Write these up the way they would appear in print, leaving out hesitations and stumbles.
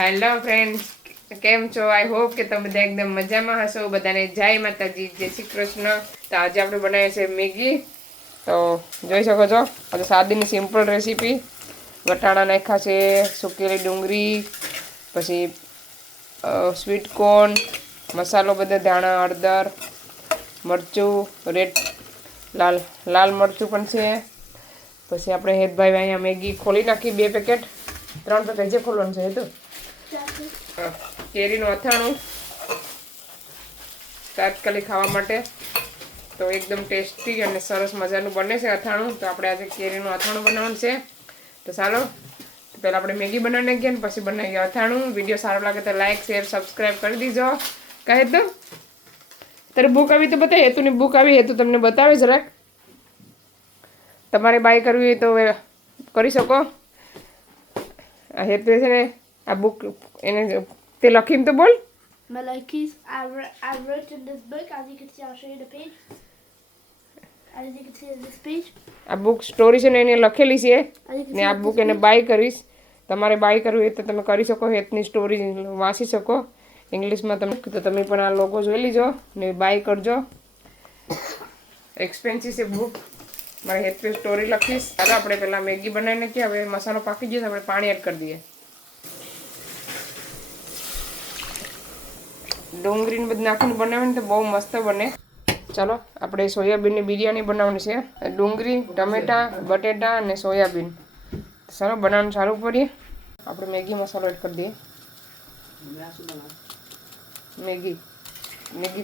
Hello friends, કેમ છો? I hope કે તમે બધા એકદમ મજામાં હશો. બધાને જય માતાજી, જય શ્રી કૃષ્ણ. તો આજે આપણે બનાવીએ છીએ મેગી. તો જોઈ શકો છો, આ સાદીની સિમ્પલ રેસીપી. વટાણા નાખ્યા છે, સુકેલી ડુંગળી, પછી સ્વીટ કોર્ન, મસાલો બધો, ધાણા, હળદર, મરચું, રેડ લાલ મરચું પણ છે. પછી આપણે હેતભાઈ અહીંયા મેગી ખોલી નાખી, 2 પેકેટ 3 પેકેટ જે ખોલવાનું છે હતું. કેરીનું અથાણું તાત્કાલિક ખાવા માટે તો એકદમ ટેસ્ટી અને સરસ મજાનું બને છે અથાણું. તો આપણે આજે કેરીનું અથાણું બનાવવાનું છે. તો ચાલો પહેલાં આપણે મેગી બનાવી નાખીએ ને પછી બનાવીએ અથાણું. વિડીયો સારો લાગે તો લાઈક શેર સબસ્ક્રાઈબ કરી દીજો. કહે તો તારે બુક આવી તો બતાવી, હેતુની બુક આવી, હેતુ તમને બતાવે જરાક. તમારે બાય કરવી હોય તો કરી શકો. આ હેતુ છે ને આ બુક એને તે લખીને તો બોલ. My Lokis, I wrote in this book, as you can see, I'll show you the page. As you can see in this page. આ બુક સ્ટોરી છે ને એને લખેલી છે ને આ બુક એને બાય કરીશ. તમારે બાય કરવી હોય તો તમે કરી શકો. હેતની સ્ટોરી વાંચી શકો ઇંગ્લિશમાં. તમે તો તમે પણ આ લોગો જોઈ લીજો ને બાય કરજો. એક્સપેન્સિવ છે બુક. મારે હેત પે સ્ટોરી લખીશ. ચાલો આપણે પહેલાં મેગી બનાવી નાખીએ. હવે મસાલો પાકી ગયો તો આપણે પાણી એડ કરી દઈએ. ડુંગળીને બધું નાખીને બનાવીને તો બહુ મસ્ત બને. ચાલો આપણે સોયાબીનની બિરયાની બનાવવાની છે. ડુંગળી, ટમેટા, બટેટા અને સોયાબીન. ચાલો બનાવવાનું ચાલુ કરીએ. આપણે મેગી મસાલો એડ કરી દઈએ. મેગી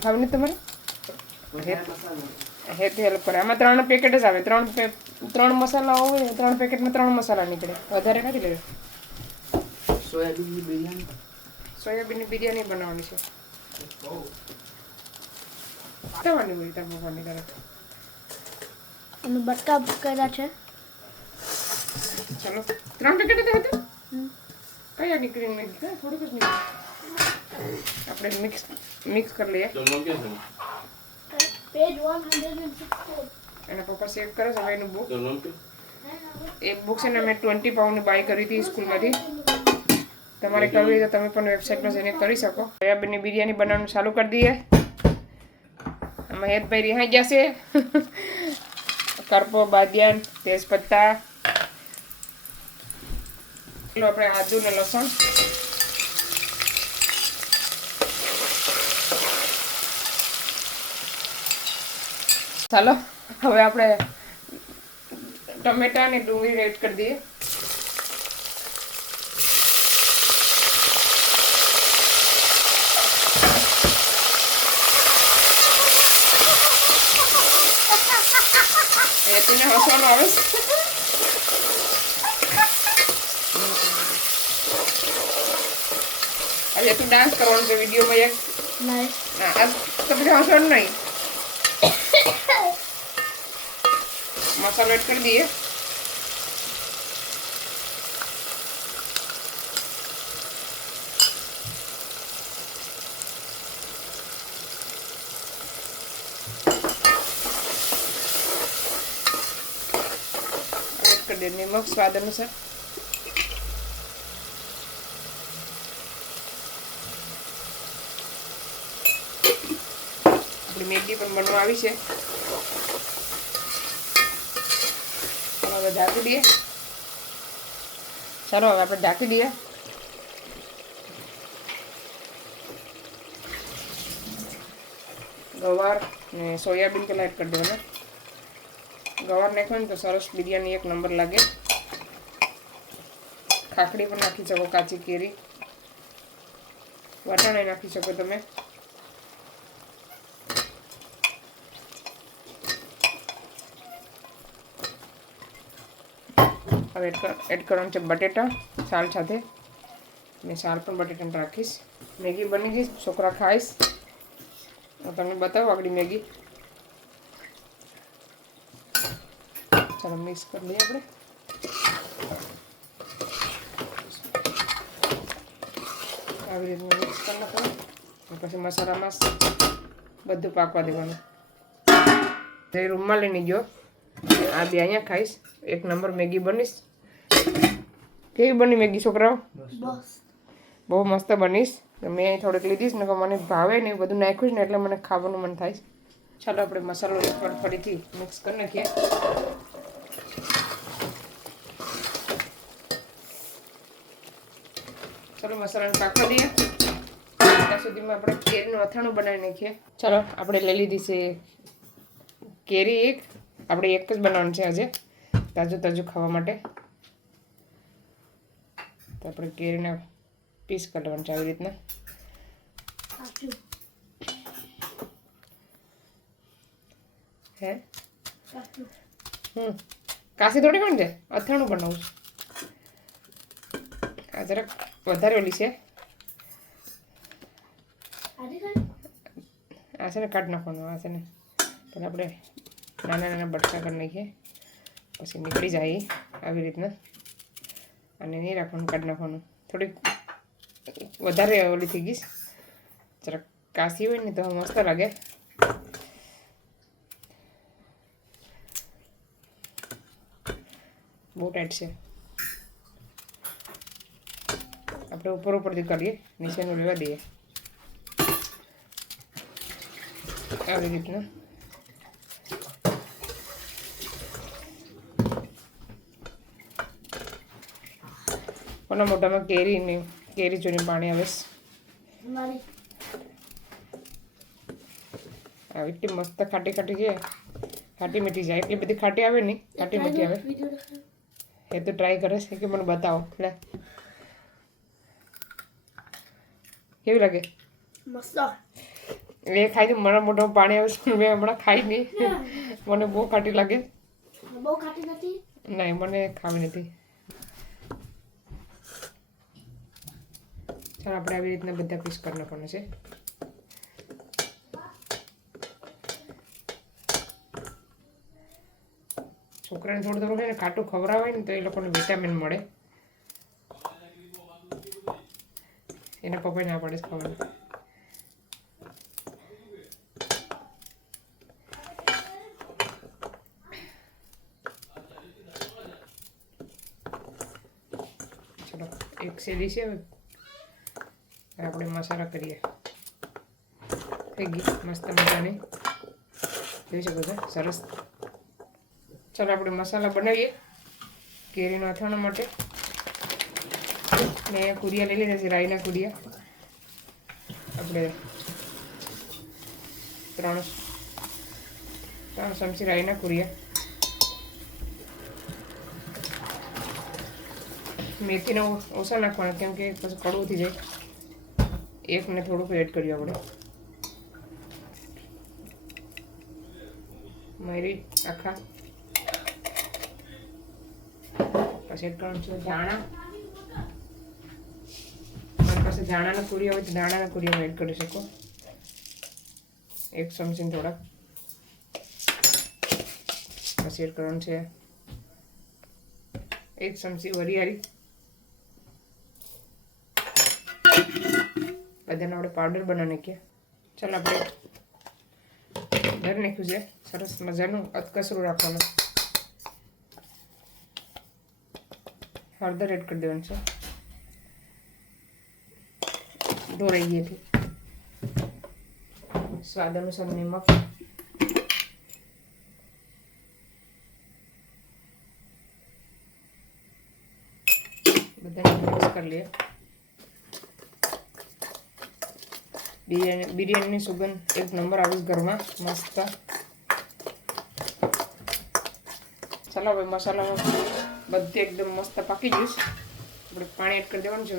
ખાવી ને તમારે હેત હેલ્પ કરે. આમાં 3 પેકેટ જ આવે. 3 મસાલા હોય, 3 પેકેટમાં 3 મસાલા નીકળે. વધારે ખાતી લેજો. સોયાબીનની બિરયાની બનાવવાની છે. તમારી હોય તાર પપ્પાની તરફ. અને બટકા કર્યા છે. ચાલો 3 પેકેટ હતા હતા કયા નીકળી મેગી કા થોડીક જ નીકળી. આપણે મિક્સ કરી લઈએ. Page 164. એના પપ્પા ચેક કરે છે હવે એનું બુક. એ બુક છે ને મેં 20 પાઉન્ડની બાય કરી હતી સ્કૂલમાંથી. તમારે કરવી હોય તો તમે પણ વેબસાઇટમાં જઈને કરી શકો. સોયાબીનની બિરયાની બનાવવાનું ચાલુ કરી દઈએ. આમાં હેતભાઈ રિહાઈ જશે. કરપો, બાદિયાન, તેજપત્તા, આપણે આદુ ને લસણ. ચાલો હવે આપણે ટમેટા અને ડુંગળી એડ કરી દઈએ. હેતુને હસવાનું આવે છે. આજે તું ડાન્સ કરવાનું છે વિડીયોમાં એક. Nice. આ તમને હસવાનું નહીં. મસાલો એડ કરી દઈએ. એડ કરી દઈએ નમક સ્વાદ અનુસાર. આપણી મેગી પણ બનવા આવી છે. હવે ઢાંકી દઈએ. ચાલો હવે આપણે ઢાંકી દઈએ. ગવાર ને સોયાબીન પેલા એડ કરી દેવાના. ગવાર નાખો ને તો સરસ બિરયાની એક નંબર લાગે. ખાખડી પણ નાખી શકો, કાચી કેરી, વટાણા નાખી શકો તમે. હવે એડ કરવાનું છે બટેટા છાલ સાથે. મેં છાલ પણ બટેટાને રાખીશ. મેગી બની ગઈ. છોકરા ખાઈશ. તમને બતાવો આગળ મેગી. ચાલો મિક્સ કરી લઈએ આપણે. આવી રીતે મિક્સ કરી નાખવાનું. પછી મસાલામાં બધું પાકવા દેવાનું. એ રૂમમાં લઈને ગયો. આ બે અહીંયા ખાઈશ. એક નંબર મેગી બનીશ. કેવી બની મેગી છોકરાઓ? બસ બહુ મસ્ત બનીશ. મેં થોડીક લીધીશ ને મને ભાવે ને બધું નાખ્યું છે ને એટલે મને ખાવાનું મન થાય. ચાલો આપણે મસાલો ફરીથી મિક્સ કરી નાખીએ. ચાલો મસાલાને પાકવા દઈએ. ત્યાં સુધીમાં આપણે કેરીનું અથાણું બનાવી નાખીએ. ચાલો આપણે લઈ લીધી છે કેરી એક. આપણે એક જ બનાવવાનું છે આજે તાજું તાજું ખાવા માટે. તો આપણે કેરીના પીસ કાઢવાનું છે આવી રીતના. હે કાશી થોડી કોણ છે અથાણું બનાવું છું. આ જરાક વધારે ઓલી છે. આ છે ને કાઢ નાખવાનું. આ છે ને પહેલાં આપણે નાના નાના બટકા કરી નાખીએ પછી નીકળી જાય આવી રીતના. અને નહીં રાખવાનું, કાઢી નાખવાનું. થોડીક વધારે ઓલી થઈ ગઈશ. જરાક કાશી હોય ને તો મસ્ત લાગે. બહુ ટાઈટ છે. આપણે ઉપર ઉપરથી કરીએ, નીચેનું લેવા દઈએ આવી રીતના. કોના મોટામાં કેરી ચોરી પાણી આવે એટલી મસ્ત ખાટી ખાટી છે. ખાટી મીઠી જાય. એટલી બધી ખાટી આવે નહીં, ખાટી મીઠી આવે. એ તો ટ્રાય કરે છે કે મને બતાવો. લે કેવી લાગે? મસ્ત. એ ખાઈ તો મારા મોઢામાં પાણી આવે છે. મેં હમણાં ખાઈ નહીં. મને બહુ ખાટી લાગે. બહુ ખાટી નથી? નહીં, મને ખાવી નથી. ચાલો આપણે આવી રીતના બધા પીસ કરી નાખવાના છે. છોકરાને થોડું થોડું છે ને ખાટું ખવડાવાય ને તો એ લોકોને વિટામિન મળે. એના પપ્પાએ ના પડે ખાવાનું. ચલો એક સેલી છે. આપણે મસાલા કરીએ. થઈ ગઈ મસ્ત મજાની. જોઈ શકો છો સરસ. ચાલો આપણે મસાલા બનાવીએ કેરીનો અથાણા માટે. મેં કુરિયા લઈ લીધા છે, રાઈના કુરિયા. આપણે 3 ચમચી રાઈના કુરિયા. મેથીને ઓછા નાખવાના કેમ કે પછી કડવું થઈ જાય. એકને થોડુંક એડ કર્યું આપણે. મરી આખા. પછી એડ કરવાનું છે ધાણા. મારી પાસે ધાણાના કુરિયા હોય તો ધાણાના કુરિયામાં એડ કરી શકો. 1 ચમચી થોડા. પછી એડ કરવાનું છે 1 ચમચી વરિયાળી. બધાને આપણે પાવડર બનાવી નાખીએ. ચાલો આપણે ધરી નાખ્યું છે સરસ મજાનું. અધકસરું રાખવાનું. હળદર એડ કરી દેવાનું છે ઢોરાઈ ગયેથી. સ્વાદ અનુસાર નમક. બધાને મિક્સ કરી લઈએ. બિરયાનીની સુગંધ એક નંબર આવી ઘરમાં મસ્ત. ચાલો હવે મસાલામાં બધું એકદમ મસ્ત પાકી ગયું. આપણે પાણી એડ કરી દેવાનું છે.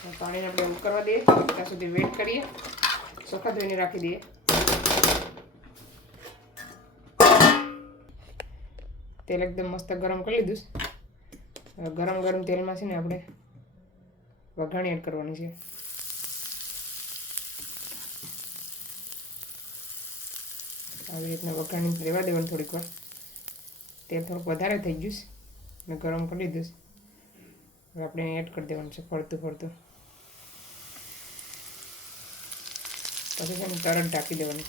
હવે પાણીને આપણે ઉકળવા દઈએ ત્યાં સુધી વેઇટ કરીએ. ચોખા ધોઈને રાખી દઈએ. તેલ એકદમ મસ્ત ગરમ કરી લીધું. હવે ગરમ તેલમાં છે ને આપણે વઘાણી એડ કરવાની છે. આવી રીતના વઘાણી રહેવા દેવાનું થોડીક વાર. તેલ થોડુંક વધારે થઈ ગયું મેં ગરમ કરી લીધું. હવે આપણે એડ કરી દેવાનું છે ફરતું ફરતું. પછી છે ને તરત ઢાંકી દેવાનું.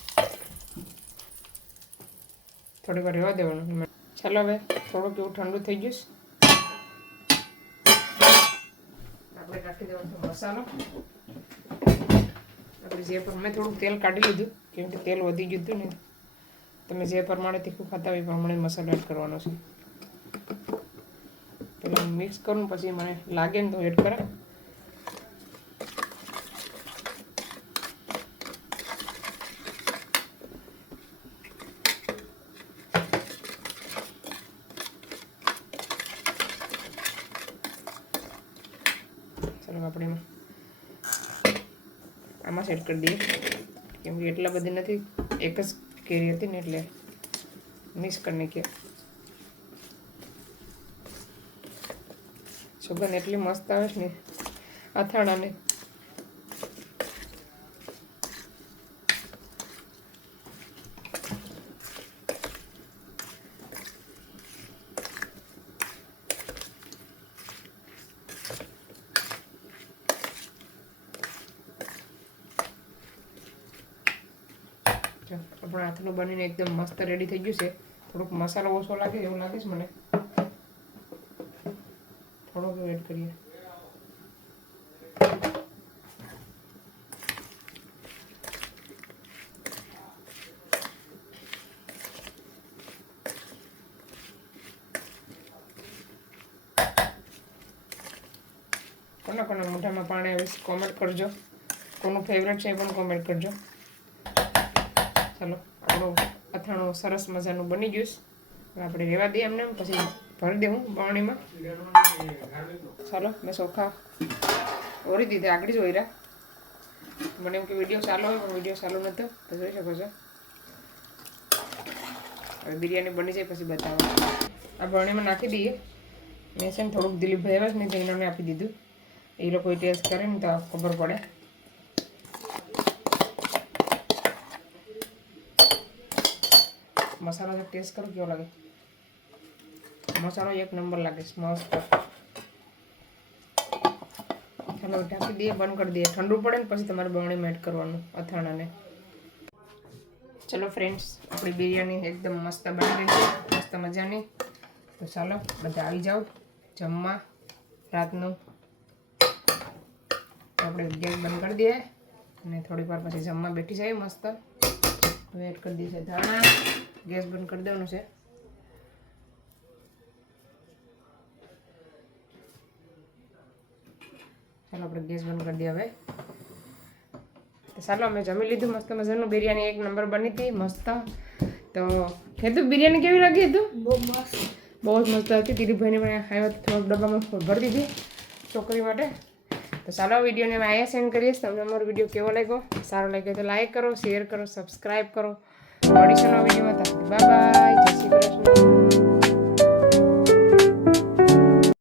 થોડીક વાર રહેવા દેવાનું. ચાલો હવે થોડુંક એવું ઠંડુ થઈ ગયું. આપણે નાખી દેવાનો મસાલો. આપણે જે પ્રમાણે થોડુંક તેલ કાઢી લીધું કેમ કે તેલ વધી ગયું હતું ને. તમે જે પ્રમાણે તીખું ખાતા હોય એ પ્રમાણે મસાલો એડ કરવાનો છે. પહેલાં મિક્સ કરું પછી મને લાગે ને તો એડ કરા. ચાલો આપણે આમાં સેટ કરી દઈએ કેમ કે એટલા બધી નથી, એક જ કેરી હતી ને એટલે મિક્સ કરી નાખીએ. સુગંધ એટલી મસ્ત આવે છે ને અથાણાને. આપણું આથણું બનીને એકદમ મસ્ત રેડી થઈ ગયું છે. થોડોક મસાલો ઓછો લાગે એવું લાગે છે મને, થોડોક એડ કરીએ. કોના મોઢામાં પાણી આવે કોમેન્ટ કરજો. કોનું ફેવરેટ છે એ પણ કોમેન્ટ કરજો. ચાલો આપણું અથાણું સરસ મજાનું બની ગયું. આપણે રહેવા દઈએ એમને, પછી ભરી દેવું બાવણીમાં. ચાલો મેં ચોખા ઓરી દીધા, આગળ જ ઓર્યા. મને એમ કે વિડીયો ચાલુ હોય પણ વિડીયો ચાલુ નહોતો તો જોઈ શકો છો. હવે બિરયાની બની જાય પછી બતાવો. આ બાવણીમાં નાખી દઈએ. મેં છે ને થોડુંક દિલીપભાઈ આવ્યા છે ને તેમને આપી દીધું. એ લોકો ટેસ્ટ કરે ને તો ખબર પડે. મસાલો ટેસ્ટ કરો કેવો લાગે. મસાલો એક નંબર લાગે છે, મસ્ત. ચાલો ઢાંકી દઈએ, બંધ કરી દઈએ. ઠંડુ પડે ને પછી તમારે બરણીમાં એડ કરવાનું અથાણાને. ચલો ફ્રેન્ડ્સ, આપણી બિરયાની એકદમ મસ્ત બની ગઈ છે, મસ્ત મજાની. તો ચાલો બધા આવી જાઓ જમવા રાતનું. આપણે ગેસ બંધ કરી દઈએ અને થોડીક વાર પછી જમવા બેઠી જાય મસ્ત. હવે એડ કરી દઈએ ધાણા. ગેસ બંધ કરી દેવાનું છે. ચાલો આપણે ગેસ બંધ કરી દઈએ હવે. તો ચાલો અમે જમી લીધું મસ્ત મજાનું. બિરયાની એક નંબર બની હતી, મસ્ત. તો હેતુ બિરયાની કેવી લાગી હતું? બહુ મસ્ત, બહુ જ મસ્ત હતી. દિલીપભાઈને પણ આવ્યા થોડાક ડબ્બામાં ભરી દીધી છોકરી માટે. તો ચાલો વિડીયોને અમે અહીંયા સેન્ડ કરીએ. તમને અમારો વિડીયો કેવો લાગ્યો? સારો લાગ્યો તો લાઈક કરો, શેર કરો, સબસ્ક્રાઈબ કરો. મળીશું નવા વિડીયોમાં. Bye bye.